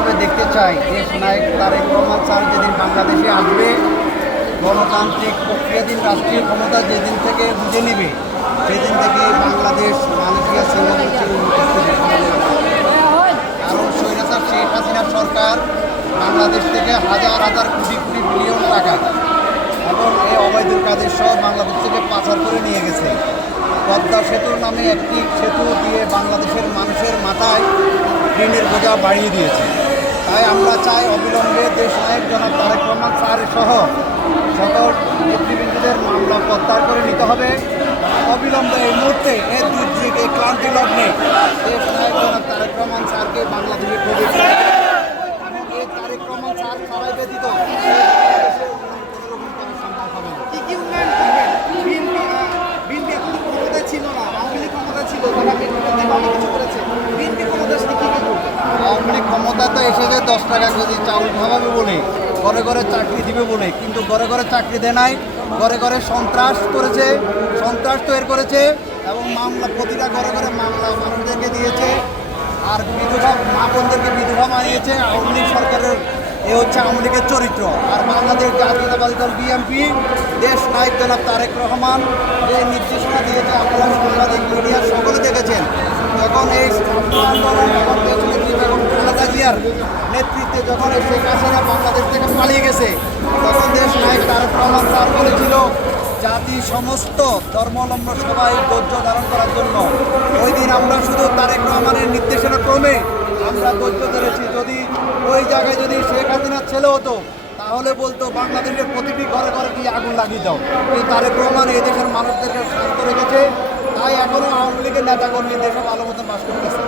দৃঢ়ভাবে দেখতে চাই দেশ নায়ক তারেক রহমান স্যার যেদিন বাংলাদেশে আসবে, গণতান্ত্রিক প্রক্রিয়াধীন রাষ্ট্রীয় ক্ষমতা যেদিন থেকে বুঝে নেবে, সেদিন থেকে বাংলাদেশ মালয়েশিয়া সিঙ্গাপুর কারণ স্বৈরাচার শেখ হাসিনার সরকার বাংলাদেশ থেকে হাজার হাজার কোটি কোটি বিলিয়ন টাকা এবং এই অবৈধ কাজের সহ বাংলাদেশ থেকে পাচার করে নিয়ে গেছে। পদ্মা সেতুর নামে একটি সেতু দিয়ে বাংলাদেশের মানুষের মাথায় ঋণের বোঝা বাড়িয়ে দিয়েছে। তাই আমরা চাই অবিলম্বে দেশ নায়ক জনাব তারেক রহমান স্যার সহ সকল নেতৃবৃন্দদের মামলা প্রত্যাহার করে নিতে হবে। অবিলম্বে এই মুহূর্তে এই দুর্যোগ এই ক্লান্তি লগ্নে দেশ নায়ক জনাব তারেক রহমান স্যারকে বাংলাদেশে প্রবেশ করে এই তারেক রহমান স্যার ছাড়াই ব্যতীত ছিল না, আওয়ামী লীগ ক্ষমতা ছিল, তারা অনেক কিছু করেছে। বিএনপি ক্ষমতা আসলে কী কী করবে? আওয়ামী লীগ ক্ষমতা তো এসেছে 10 টাকা কেজি চাউল খাওয়াবে বলে, ঘরে ঘরে চাকরি দিবে বলে, কিন্তু ঘরে ঘরে চাকরি দেয় নাই, ঘরে ঘরে সন্ত্রাস করেছে, সন্ত্রাস তৈরি করেছে এবং মামলা প্রতিটা ঘরে ঘরে মামলা মানুষদেরকে দিয়েছে আর বিধবা মা বোনদেরকে বিধবা বানিয়েছে। আওয়ামী লীগ সরকারের এ হচ্ছে আওয়ামী লীগের চরিত্র। আর বাংলাদেশ জাতীয়তাবাদী দল বিএনপি দেশ নায়ক জনাব তারেক রহমান যে নির্দেশনা দিয়েছে আপনারা সাংবাদিক মিডিয়া সকলে দেখেছেন। যখন এই আন্দোলন যখন দেশনেত্রী বেগম খালেদা জিয়ার নেতৃত্বে যখন এই শেখ হাসিনা বাংলাদেশ থেকে পালিয়ে গেছে, তখন দেশ নায়ক তারেক রহমান স্যার বলেছিল জাতি সমস্ত ধর্মাবলম্ব সবাই ধৈর্য ধারণ করার জন্য। ওই দিন আমরা শুধু তারেক রহমানের নির্দেশনা ক্রমে আমরা ধৈর্য ধরেছি। যদি ওই জায়গায় যদি শেখ হাসিনার ছেলে হতো তাহলে বলতো বাংলাদেশের প্রতিটি ঘরে ঘরে গিয়ে আগুন লাগিয়ে দাও। এই তারেক রহমান এই দেশের মানুষদেরকে শান্ত রেখেছে, তাই এখনও আওয়ামী লীগের নেতাকর্মী দেশে ভালো মতন বাস করতেছে।